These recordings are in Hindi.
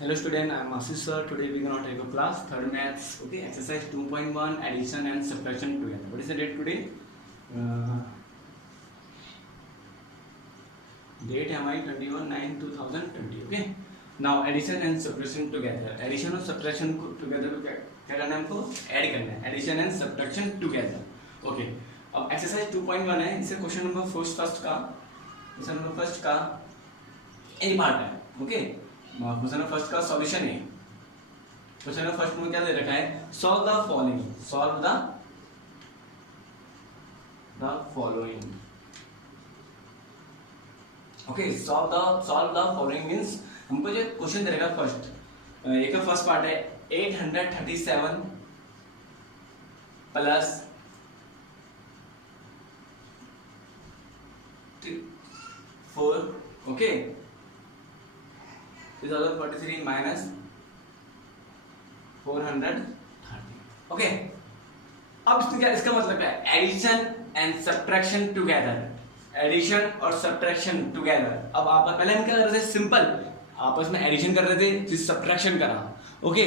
Hello student, I am Ashish sir. Today we are going to take a class third maths. Okay, exercise 2.1 addition and subtraction together. What is the date today? Date MI 21/9/2020. Okay. Now addition and subtraction together. Addition और subtraction together को क्या करना है हमको? Add करना है. Addition and subtraction together. Okay. अब exercise 2.1 है. इससे क्वेश्चन नंबर फर्स्ट का ए पार्ट है. ओके. क्वेश्चन फर्स्ट का सॉल्यूशन है. क्वेश्चन फर्स्ट में क्या दे रखा है? Solve the following. Okay, solve the following means हमको जो क्वेश्चन दे रखा फर्स्ट, एक का फर्स्ट पार्ट है 837 प्लस 4. Okay, 2043 minus 430. ओके, अब इसका मतलब क्या है? Addition and subtraction together. Addition और सब्ट्रैक्शन टुगेदर. अब आप पहले हम क्या कर रहे थे? सिंपल आपस में एडिशन कर रहे थे, फिर सब्ट्रैक्शन करा. ओके,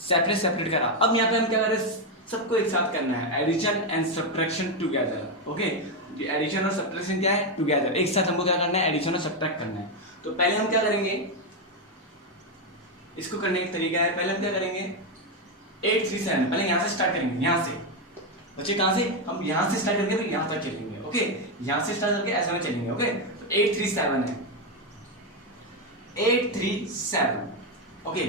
सेपरेट करा. अब यहाँ पे हम क्या कर रहे हैं? सबको एक साथ करना है. Addition and subtraction together. Okay, addition और सब्ट्रैक्शन क्या है? टुगेदर. एक साथ हमको क्या करना है? एडिशन और सब्ट्रैक्ट करना है. तो पहले हम क्या करेंगे? इसको करने का तरीका है, पहले हम क्या करेंगे? 837 पहले यहां से स्टार्ट करेंगे. यहां से बच्चे कहां से? हम यहां से स्टार्ट करके फिर यहां तक चलेंगे. ओके, यहां से स्टार्ट करके ऐसे में चलेंगे. ओके, तो 837 है. 837. ओके,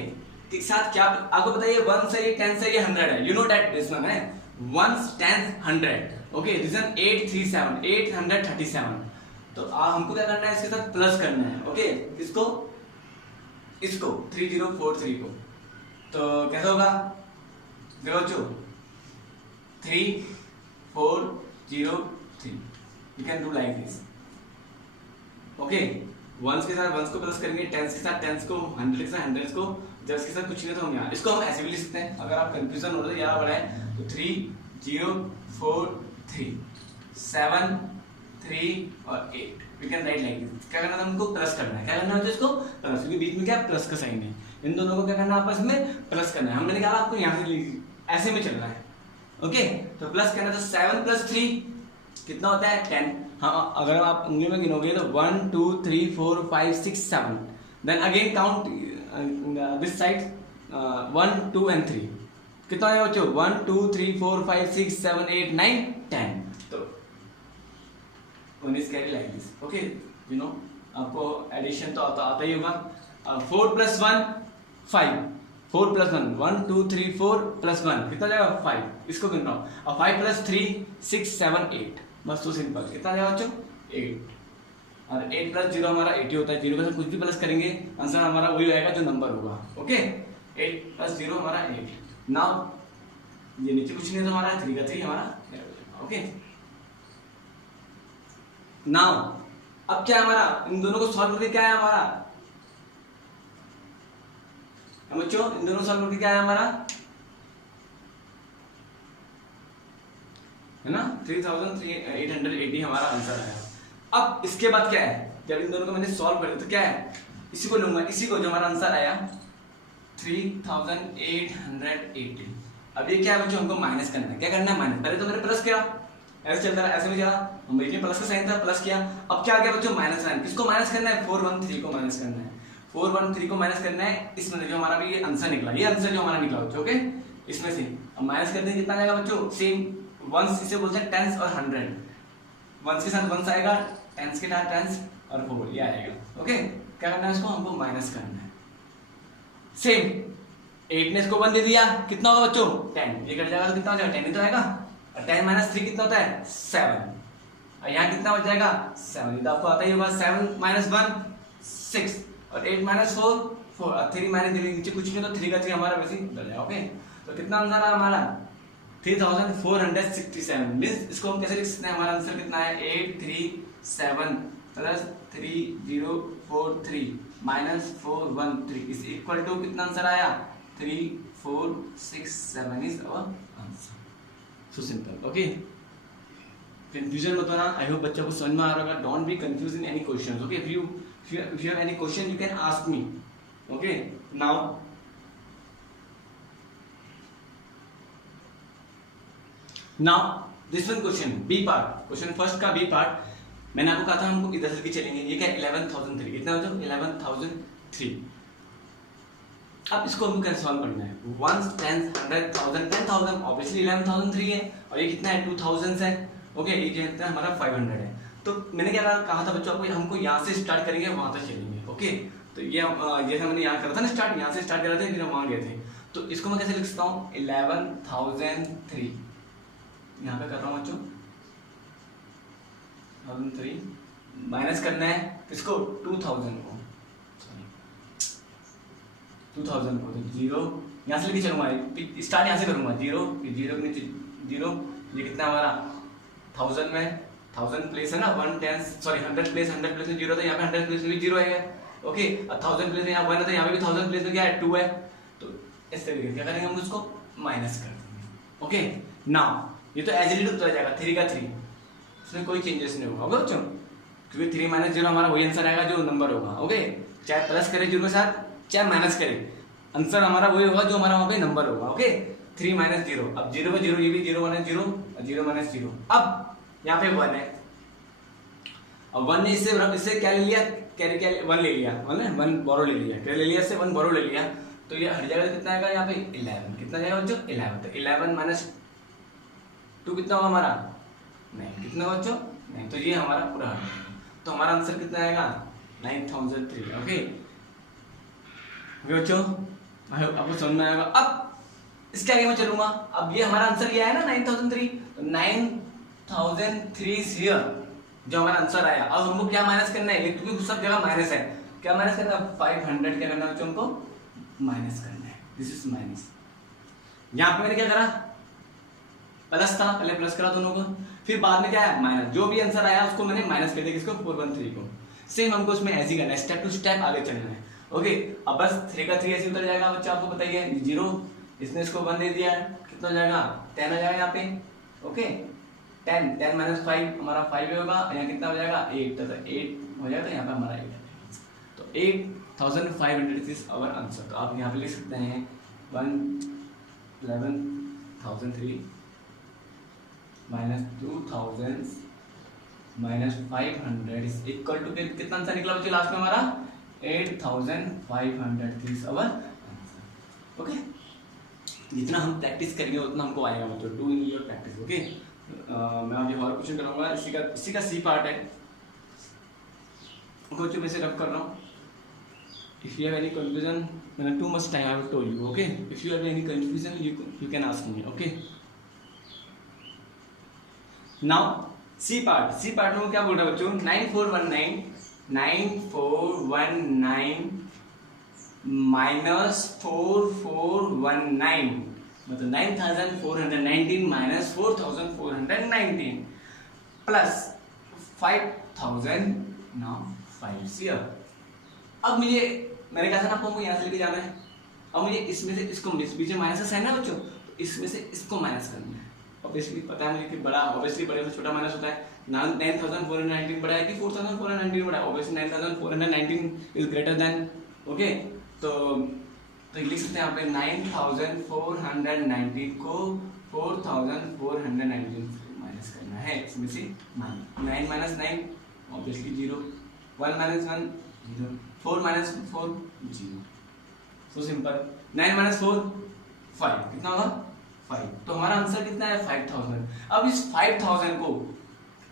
एक साथ क्या आपको बताइए? 1 से 10 से ये 100 है. You know that this one है 1 10 100. Okay, this is 837 837. तो हमको क्या करना है? इसके साथ प्लस करना है. ओके, इसको 3043 को. तो कैसे होगा? 3403. You can do like this. Okay, ones के साथ वंस को प्लस करेंगे, टेंस के साथ टेंस को, 100 के साथ 100 को, जस्ट के साथ कुछ नहीं. तो हम यहाँ इसको हम ऐसे भी लिख सकते हैं. अगर आप कंफ्यूजन हो रहा है यहाँ बड़ा है तो 3043 7 3 और 8 we can write like this. क्या करना था हमको? प्लस करना है. क्या करना है इसको? प्लस, क्योंकि बीच में क्या प्लस का साइन है. इन दोनों को क्या करना है? आपस में प्लस करना है. हमने कहा आपको यहाँ से ऐसे में चलना है. ओके, तो प्लस करना. तो 7 + 3 कितना होता है? 10. हाँ, अगर आप उंगली में गिनोगे तो 1 2 3 4 5 6 7. Then again count this side 1 2 and 3. कितना है बच्चों? 1 2 3 4 5 6 7 8 9 10. तो is carry like this. Okay, you know आपको एडिशन तो आता ही होगा. 4 + 1 5. 4 + 1 1 2 3 4 + 1 कितना जाएगा? 5. इसको गिन रहा हूँ. और 5 + 3 6 7 8. बस तो सिंपल. कितना जाएगा बच्चों? 8. और 8 + 0 हमारा 80 होता है. 0 के साथ कुछ भी प्लस करेंगे, आंसर हमारा वही आएगा जो नंबर होगा. ओके, 8 + 0 हमारा 8. नाउ ये नीचे कुछ नहीं है तो हमारा 3 का 3 हमारा. ओके, नाउ अब क्या है हमारा? इन दोनों को सॉल्व करके क्या है हमारा बच्चों? इन दोनों को सॉल्व करके क्या है हमारा? है ना, 3880 हमारा आंसर आया. अब इसके बाद क्या है? जब इन दोनों को मैंने सॉल्व कर दिया तो क्या है? इसी को लूंगा, इसी को जो हमारा आंसर आया 3880. अब ये क्या है बच्चों? हमको माइनस करना है. क्या करना है? माइनस. पहले तो मैंने प्लस किया, ऐसे चलता रहा, ऐसे में चला, हम बीच में प्लस का साइन था, प्लस किया. अब क्या आ गया बच्चों? Minus sign. किसको माइनस करना है? 413 को माइनस करना है. 413 को माइनस करना है. इसमें जो हमारा भी ये आंसर निकला, ये आंसर जो हमारा निकला बच्चों. ओके, इसमें से अब माइनस करते हैं, कितना आएगा बच्चों? सेम वंस, इसे बोलते हैं टेंस और 100. वंस के साथ वंस आएगा, टेंस के साथ टेंस और 4 ये आएगा. ओके, क्या करना है? इसको हमको माइनस करना है. सेम 8 ने इसको 1 दे दिया, कितना होगा बच्चों? 10. ये कट जाएगा तो कितना हो जाएगा? 10 ही तो आएगा. 10 - 3 कितना होता है? 7. और यहाँ कितना बच जाएगा? 7. तो आपको आता ही होगा. 7 - 1 6 और 8 - 4 4 और 3 - 3 नीचे कुछ नहीं तो 3 का 3 हमारा वैसे ही बच जाएगा. ओके, तो कितना आंसर है हमारा? 3467. मींस इसको हम कैसे लिख सकते हैं? हमारा आंसर कितना है? 837 + 3043 - 413 इज इक्वल टू कितना आंसर आया? 3467 is our answer. So simple. Okay, confusion मत होना. आई होप बच्चों को समझ में आ रहा होगा. Don't be confuse in any questions. Okay, if you have any question you can ask me. Okay now this one question B part, question first का बी पार्ट। मैंने आपको कहा था हमको इधर से चलेंगे। ये क्या 11,003 कितना हो जाए 11,003। अब इसको हमको कैसे सॉल्व करना है। 1 10 100 1000 10,000 ऑब्वियसली 11,003 है और ये कितना है 2000 है। ओके ये कितना हमारा 500 है। तो मैंने क्या कहा था बच्चों आपको, हमको यहाँ से स्टार्ट करेंगे वहां तक चलेंगे। ओके तो ये जैसे मैंने यहाँ करा था ना स्टार्ट, यहाँ से स्टार्ट करा था फिर हम वहां गए थे। तो इसको मैं कैसे लिख सकता हूँ 11,003 यहाँ पे कर रहा हूँ बच्चों 1003 माइनस करना है किसको 2000 को, सॉरी 2000 को। तो जीरो यहाँ से लेके चलूंगा, स्टार्ट यहाँ से करूंगा जीरो, जीरो के नीचे जीरो, ये कितना हमारा 1000 में 1000 प्लेस है ना 100 प्लेस 100 प्लेस में जीरो था, यहाँ पे 100 प्लेस में भी जीरो है। ओके 1000 प्लेस में यहाँ 1 है तो यहाँ पे भी 1000 प्लेस में क्या है 2 है। तो इस तरीके से क्या करेंगे हम उसको माइनस कर देंगे। ओके नाउ ये तो एज इट इज उतर जाएगा 3 का 3, इसमें कोई चेंजेस नहीं होगा बच्चों, क्योंकि 3 माइनस 0 हमारा वही आंसर आएगा जो नंबर होगा। ओके चाहे प्लस करे जीरो के साथ चाहे माइनस करे, आंसर हमारा वही होगा जो हमारा वहां पे नंबर होगा। ओके 3 माइनस 0, अब 0 का 0 ये भी 0 माइनस 0 और 0 माइनस 0। अब यहाँ पे 1 है, अब 1 ने इससे क्या ले लिया, कैरी क्या 1 ले लिया, 1 बोरो ले लिया, क्या ले लिया इससे 1 बोरो ले लिया, तो ये हट जाएगा। कितना आएगा यहाँ पे 11, कितना जाएगा बच्चों 11। तो 11 माइनस 2 कितना होगा हमारा 9, कितना बच्चों 9। तो ये हमारा पूरा हट जाएगा, तो हमारा आंसर कितना आएगा 9003। ओके बच्चों आपको समझ में आएगा। अब इसके आगे मैं चलूंगा, अब ये हमारा आंसर ये है ना 9003, तो 9003 हियर जो हमारा आंसर आया। अब हमको क्या माइनस करना है, क्योंकि सब जगह माइनस है, क्या माइनस करना है 500 क्या करना है बच्चों हमको माइनस करना है। दिस इज माइनस, यहां पे मैंने क्या करा प्लस था, पहले प्लस करा दोनों को, फिर बाद में क्या है माइनस, जो भी आंसर आया उसको मैंने माइनस कर दिया किसको 413 को। सेम हमको उसमें ऐसे ही करना है, स्टेप टू स्टेप आगे चलना है। ओके अब बस 3 का 3 ऐसे उतर जाएगा बच्चा, आपको बताइए 0, इसने इसको 1 दे दिया है, कितना हो जाएगा 10 हो जाएगा यहाँ पे। ओके 10 माइनस 5 हमारा 5 होगा, यहाँ कितना हो जाएगा 8, तो 8 हो जाएगा, यहाँ पे हमारा 8 है। तो 8500 इज आवर आंसर। तो आप यहाँ पे लिख सकते हैं 11,003 minus 2000 minus 500 is equal to कितना आंसर निकला बच्चों लास्ट में हमारा 8500 इज आवर आंसर। ओके जितना हम प्रैक्टिस करेंगे उतना हमको आएगा मतलब do in your practice. Okay मैं अभी और क्वेश्चन कराऊंगा, इसी का सी पार्ट है, बच्चों मैं से रब कर रहा हूँ। If you have any confusion, too much time I have told you. Okay, if you have any confusion, you can ask me. Okay. Now C part में क्या बोल रहा है बच्चों 9419 माइनस 4419 मतलब 9419 माइनस 4419 प्लस 5000 नाउ 5 here। अब मुझे मैंने कहा था ना आपको यहाँ से लेके जाना है, अब मुझे इसमें से इसको बीच में माइनस है ना बच्चों, तो इसमें से इसको माइनस करना है। ऑब्वियसली पता है मुझे कि बड़ा ऑब्वियसली बड़े से छोटा माइनस होता है। 9419 बड़ा है कि 4419 बड़ा है, obviously 9419 is greater than. Okay तो लिख सकते हैं यहाँ पे 9419 को 4419 माइनस करना है, इसमें से 9 minus 9 obviously 0, 1 minus 1 0, 4 minus 4 0, so simple. 9 minus 4 5 कितना होगा 5, तो हमारा आंसर कितना है 5000। अब इस 5000 को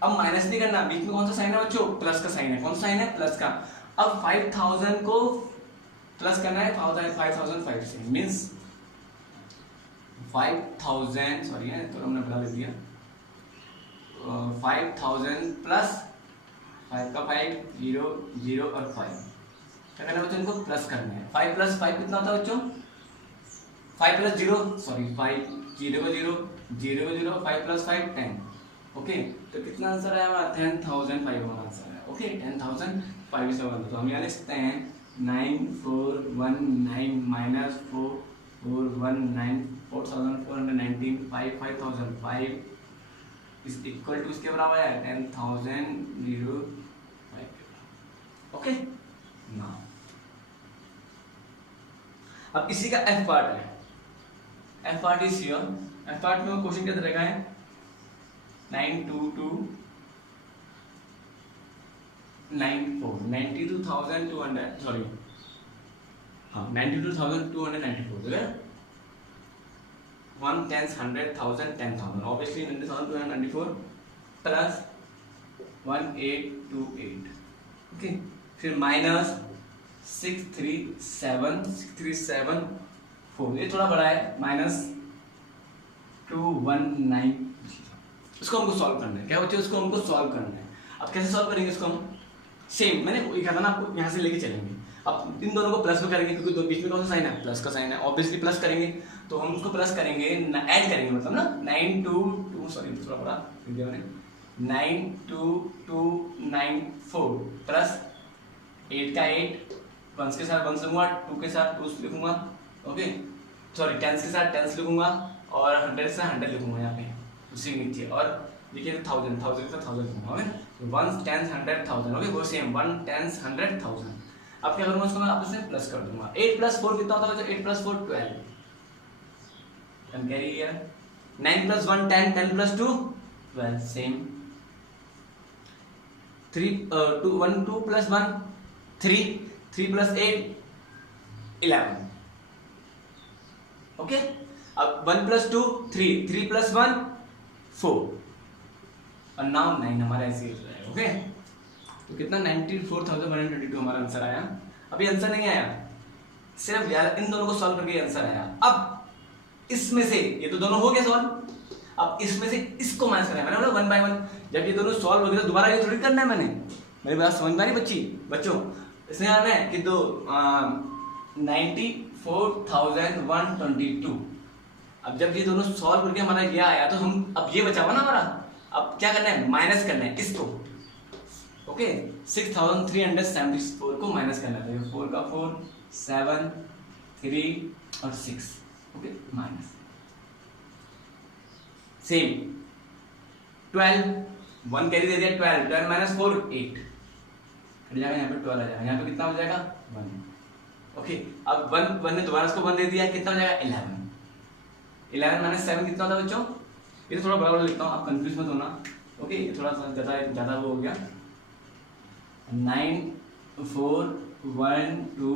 अब माइनस नहीं करना, बीच में कौन सा साइन है बच्चों प्लस का साइन है, कौन सा साइन है प्लस का। अब 5000 को प्लस करना है 5005 से, मींस 5000 सॉरी है तो हमने बड़ा लिख दिया 5000 प्लस 5 का 5 0 0 और 5 क्या करना है बच्चों इनको प्लस करना है। 5 प्लस 5 कितना होता है बच्चों 5 प्लस 0 सॉरी 5 0 को 0 0 को 0 5 प्लस 5 10। ओके तो कितना आंसर है हमारा 10,005 हमारा आंसर है। ओके 10,005 से तो हम यहाँ लिख सकते हैं 9419 माइनस 4419 4419 5005 इज इक्वल टू इसके बराबर है 10,005। ओके नाउ अब इसी का एफ पार्ट है, F part is here, F part में क्वेश्चन क्या रहेगा है 92,200 सॉरी हाँ 92,294 1 10 100,000 10,000 ऑब्वियसली 90,294 प्लस 1828 ओके, फिर माइनस 6374 ये थोड़ा बड़ा है माइनस 219, इसको हमको सॉल्व करना है। क्या बच्चे उसको हमको सॉल्व करना है। अब कैसे सॉल्व करेंगे इसको हम, सेम मैंने वही कहा था ना आपको, यहाँ से लेके चलेंगे। अब इन दोनों को प्लस में करेंगे क्योंकि दो बीच में कौन सा साइन है, प्लस का साइन है, ऑब्वियसली प्लस करेंगे तो हम उसको प्लस करेंगे, ऐड करेंगे मतलब ना 922 सॉरी थोड़ा बड़ा लिख मैंने 92294 प्लस 8 का 8 1 के साथ 1 लूंगा, 2 के साथ 2 लिखूंगा, ओके सॉरी 10 के साथ 10 लिखूंगा और 100 से 100 लिखूंगा यहाँ पे उसी के नीचे, और देखिए 1000 के साथ 1000 लिखूंगा, ओके 1 10 100,000 ओके वो सेम 1 10 100,000। अब क्या करूंगा उसको मैं आपस में प्लस कर दूंगा, 8 + 4 कितना होता है, 8 + 4 12 and carry here 9 + 1 10 10 + 2 12 same 3 2 1 2 + 1 3 3 + 8 11 okay. अब 1 + 2 3 3 + 1 4 और नाउ 9 हमारा ऐसे ही है ओके। तो कितना 94,122 हमारा आंसर आया। अभी आंसर नहीं आया, सिर्फ यार इन दोनों को सॉल्व करके आंसर आया। अब इसमें से ये तो दोनों हो गए सॉल्व, अब इसमें से इसको माइनस करना है, मैंने बोला 1 बाय 1 जब ये दोनों सॉल्व हो गए तो दोबारा ये थोड़ी करना है मैंने, मेरी बात समझ में आ रही बच्चों इसमें आना है कि 94,122। अब जब ये दोनों सॉल्व करके हमारा ये आया तो हम अब ये बचा हुआ ना हमारा, अब क्या करना है माइनस करना है इसको ओके 6,374 को माइनस करना है, 4 का 4 7 3 और 6 ओके माइनस सेम 12 1 कैरी दे दिया 12 12 - 4 8 हट जाएगा, यहाँ पे 12 आ जाएगा, यहाँ पे कितना हो जाएगा 1 ओके। अब 1 ने दोबारा इसको 1 दे दिया, कितना हो जाएगा 11 11 - 7 कितना होता है बच्चों, ये तो थोड़ा बड़ा बड़ा लिखता हूँ आप कंफ्यूज मत होना ओके, ये थोड़ा सा ज़्यादा वो हो गया 9 4 1 2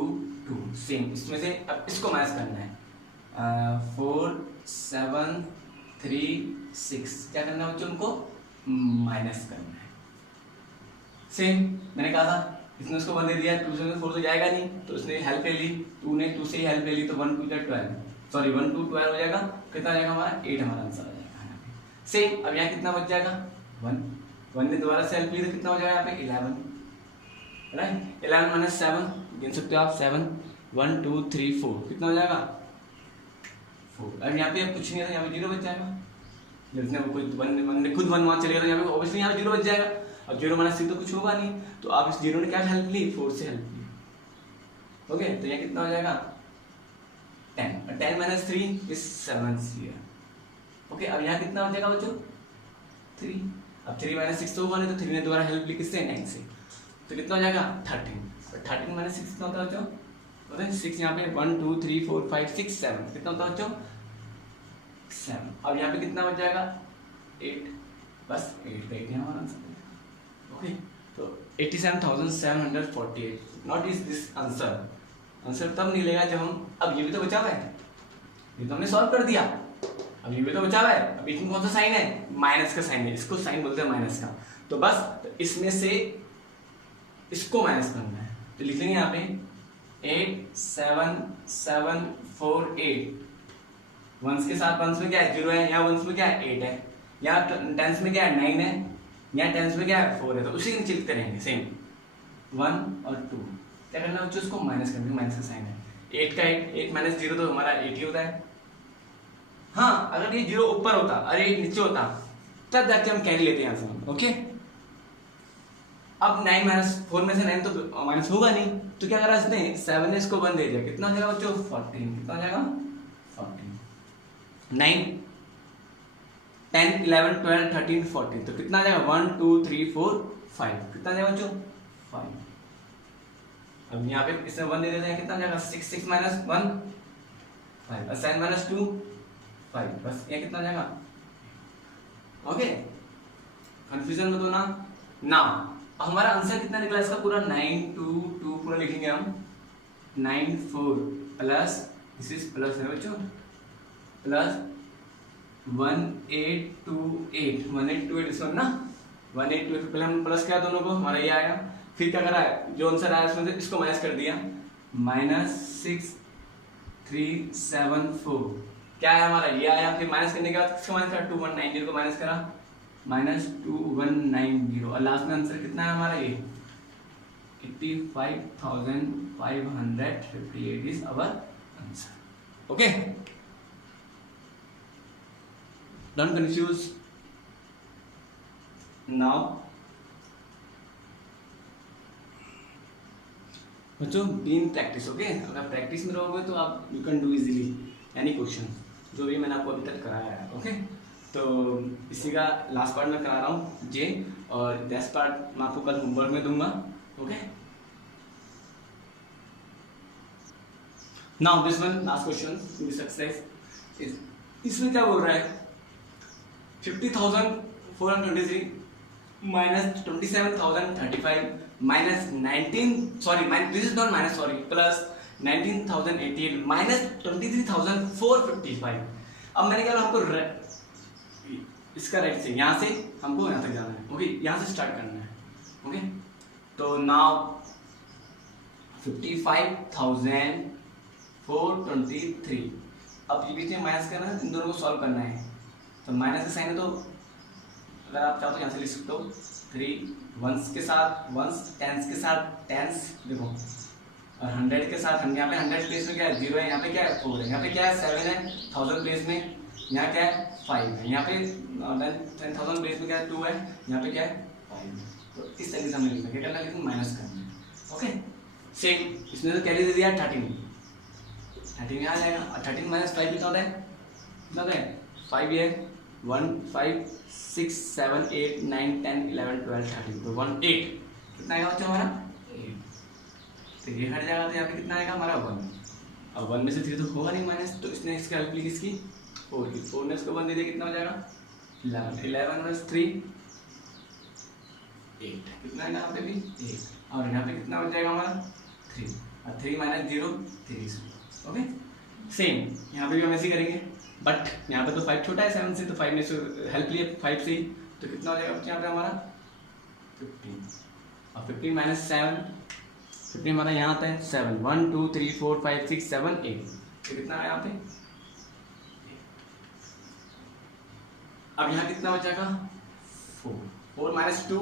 2 सेम इसमें से अब इसको माइनस करना है 4 7 3 6 क्या करना है बच्चों उनको माइनस करना है सेम मैंने कहा था। इसने उसको 1 दे दिया 2 से 4 तो जाएगा नहीं तो उसने हेल्प ले ली, 2 ने 2 से ही हेल्प ले ली तो 1 2 12 सॉरी 1 2 12 हो जाएगा, कितना आ जाएगा हमारा 8 हमारा आंसर आ जाएगा यहाँ पे सेम। अब यहाँ कितना बच जाएगा 1 ने दोबारा से हेल्प ली तो कितना हो जाएगा यहाँ पे 11 राइट 11 - 7 गिन सकते हो आप 7 1 2 3 4 कितना हो जाएगा 4। अब यहाँ पे कुछ नहीं है तो यहाँ पे 0 बच जाएगा, जब इसने वो कोई 1 ने खुद 1 वहाँ चलेगा तो यहाँ पे ऑब्वियसली यहाँ पे 0 बच जाएगा। अब 0 - 6 तो कुछ होगा नहीं तो आप इस 0 ने क्या हेल्प ली 4 से हेल्प ली ओके, तो यहाँ कितना हो जाएगा 10 10 - 3 इज 7 here ओके। अब यहाँ कितना हो जाएगा बच्चों 3, अब 3 - 6 तो होगा नहीं तो 3 ने दोबारा हेल्प ली किससे 9 से, तो कितना हो जाएगा 13 13 - 6 कितना होता है बच्चों होता है 6 यहाँ पे 1 2 3 4 5 6 7 कितना होता है बच्चों 7। अब यहाँ पे कितना बच जाएगा 8 बस 8 का 8 हमारा आंसर ओके। तो 87,748 not is this answer, answer तब नहीं लेगा जब हम, अब ये भी तो बचा हुआ है, ये तो हमने सॉल्व कर दिया, अब ये भी तो बचा हुआ है, अब इसमें कौन सा साइन है माइनस का साइन है, इसको साइन बोलते हैं माइनस का, तो बस तो इसमें से इसको माइनस करना है तो लिख लेंगे यहाँ पे 87,748 वंस के साथ वंस में क्या है 0 है, यहाँ वंस में क्या है 8 है, यहाँ टेंस में क्या है 9 है, यहाँ टेंस में क्या है 4 है, तो उसी के नीचे लिखते रहेंगे सेम 1 और 2 क्या करना है उसको माइनस करना है, माइनस का साइन है 8 का 8 - 0 तो हमारा 8 ही होता है। हाँ अगर ये 0 ऊपर होता अरे 8 नीचे होता तब जाके हम कैरी लेते हैं यहाँ से ओके। अब 9 - 4 में से 9 तो माइनस होगा नहीं तो क्या करा इसने 7 ने इसको 1 दे दिया, कितना हो जाएगा बच्चों 14 कितना हो जाएगा 14 9 10 11 12 13 14 तो कितना आ जाएगा 1 2 3 4 5 कितना आ जाएगा बच्चों 5। अब यहाँ पे इसमें 1 दे देते हैं कितना आ जाएगा 6 6 - 1 5 और साइन माइनस 2 5, बस ये कितना जाएगा। ओके, कंफ्यूजन मत होना ना। हमारा आंसर कितना निकला इसका पूरा 922 पूरा लिखेंगे हम 94 प्लस दिस इज प्लस है बच्चों प्लस 1828 इसमें ना 1828 पहले हम प्लस किया दोनों को, हमारा ये आया। फिर क्या करा है, जो आंसर आया उसमें से इसको माइनस कर दिया -6374 क्या है हमारा ये आया। फिर माइनस करने के बाद किसको माइनस करा 2190 को माइनस करा -2190 और लास्ट में आंसर कितना है हमारा ये 85,558 is our answer. Okay, don't confuse now. बच्चों बीन प्रैक्टिस, ओके, अगर प्रैक्टिस में रहोगे तो आप you can do easily any question जो भी मैंने आपको अभी तक कराया है। ओके, तो इसी का लास्ट पार्ट मैं करा रहा हूँ जे, और नेक्स्ट पार्ट मैं आपको कल होमवर्क में दूंगा। Okay, now this one last question this exercise, इसमें क्या बोल रहा है 50,423 minus 27,035 minus 19 sorry this is not minus sorry plus 19,088 minus 23,455। अब मैंने क्या हमको इसका राइट से यहाँ से हमको यहाँ तक जाना है। ओके, यहाँ से स्टार्ट करना है। ओके, तो नाउ 55,423 अब ये बीच में माइनस करना है, इन दोनों को सॉल्व करना है। तो माइनस का साइन है तो अगर आप चाहो तो यहाँ से लिख सकते हो 3 वंस के साथ वंस, टेंस के साथ टेंस, देखो और 100 के साथ यहाँ पे 100 प्लेस में क्या है 0 है, यहाँ पे क्या है 4 है, यहाँ पे क्या है 7 है, 1000 प्लेस में यहाँ क्या है 5 है, यहाँ पे 10,000 प्लेस में क्या है 2 है, यहाँ पे क्या है 5 है। तो इस तरीके से हमें लिखना क्या करना है, लेकिन माइनस करना है। ओके, सेम इसमें तो कैरी दे दिया 13 यहाँ आ जाएगा और 13 माइनस 5 कितना होता है, कितना होता है 5 ये 1 5 6 7 8 9 10 11 12 13 तो 1 8 कितना आएगा बच्चों हमारा 8। तो ये हट जाएगा तो यहाँ पे कितना आएगा हमारा 1। अब 1 में से 3 तो होगा नहीं माइनस, तो इसने इसकी हेल्प ली किसकी 4 की, 4 ने इसको 1 दे दिया कितना हो जाएगा 11 में 3 8 कितना आएगा यहाँ पे भी 8 और यहाँ पे कितना हो जाएगा हमारा 3 और 3 माइनस 0 3। ओके, सेम यहाँ पे भी हम ऐसे करेंगे, बट यहाँ पे तो 5 छोटा है 7 से, तो 5 ने हेल्प लिए 5 से ही, तो कितना हो जाएगा यहाँ पे हमारा 15 और 15 माइनस 7 15 हमारा यहाँ आता है 7 1 2 3 4 5 6 7 8 तो कितना है यहाँ पे। अब यहाँ कितना बचेगा 4 माइनस 2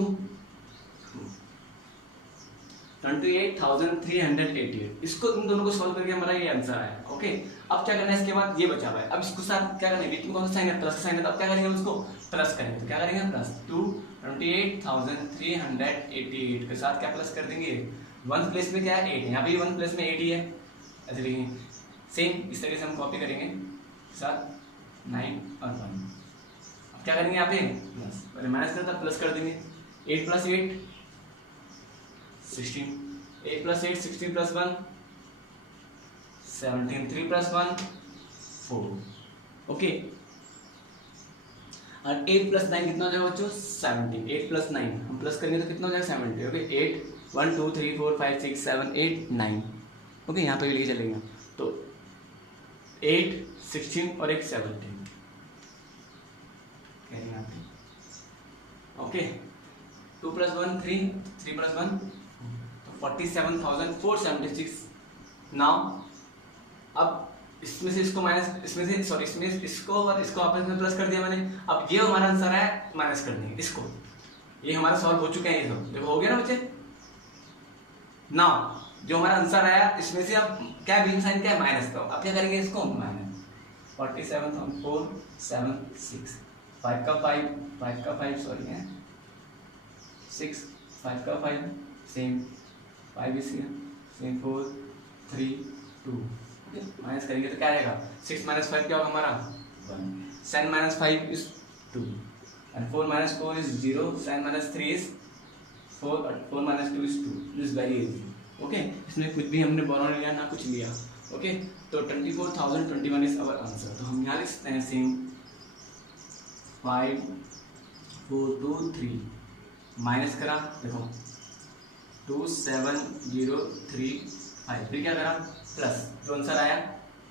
28,388 इसको इन दोनों को सॉल्व करके हमारा ये आंसर आया। ओके, अब क्या करना है इसके बाद ये बचा हुआ है, अब इसको साथ क्या करना है बीच में कौन सा साइन है प्लस का साइन है, तो अब क्या करेंगे उसको प्लस करेंगे, तो क्या करेंगे प्लस 28,388 के साथ क्या प्लस कर देंगे 1 प्लेस में क्या है 8 यहाँ पे 1 प्लेस में 8 ही है ऐसे लिखेंगे। सेम इस तरीके से हम कॉपी करेंगे साथ 9 और 1। अब क्या करेंगे यहाँ पे प्लस, पहले माइनस करता प्लस कर देंगे 8 plus 8 16 8 plus 8 16 plus 1 17 3 plus 1 4। Okay, और 8 प्लस 9 कितना हो जाएगा बच्चों 17 8 प्लस 9 हम प्लस करेंगे तो कितना हो जाएगा 70। ओके, 8 1 2 3 4 5 6 7 8 9। ओके, यहाँ पे लेके चलेंगे तो 8 16 और एक 17 ओके 2 प्लस 1 3 3 प्लस 1 47,476। नाउ अब इसमें से इसको माइनस इसमें से सॉरी इसमें इसको और इसको आपस में प्लस कर दिया मैंने। अब ये हमारा आंसर है माइनस कर देंगे इसको, ये हमारा सॉल्व हो चुके हैं ये सब देखो हो गया ना बच्चे। नाउ जो हमारा आंसर आया इसमें से अब क्या बिग साइन क्या है माइनस, तो अब क्या करेंगे इसको माइनस 47,476 5 का 5 सॉरी है 6 5 का 5 सेम 5 इज सेम 4 3 2 माइनस करेंगे तो क्या आएगा 6 माइनस 5 क्या होगा हमारा 1 7 minus 5 is 2 and 4 minus 4 is 0 7 minus 3 is 4 और 4 minus 2 is 2 this very easy. Okay, इसमें कुछ भी हमने बोरो नहीं लिया ना कुछ लिया। ओके, तो 24,021 इज आवर आंसर। तो हम यहाँ लिख सकते हैं सेम 5423 माइनस करा, देखो 27035, फिर क्या करा प्लस, जो आंसर आया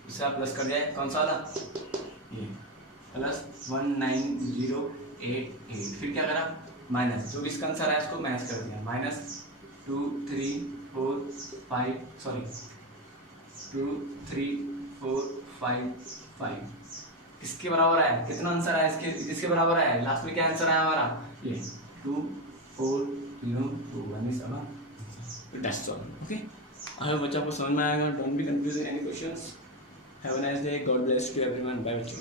उससे आप प्लस कर जाए, कौन सा वाला ये प्लस 19088, फिर क्या करा माइनस, जो भी इसका आंसर आया उसको माइनस कर दिया, माइनस 23455 किसके बराबर आया, कितना आंसर आया इसके, किसके बराबर आया, लास्ट में क्या आंसर आया हमारा ये 2402 is our that's all. Okay, I hope बच्चा को समझ में आएगा। Don't be confuse in any questions. Have a nice day, God bless to everyone, bye बच्चों।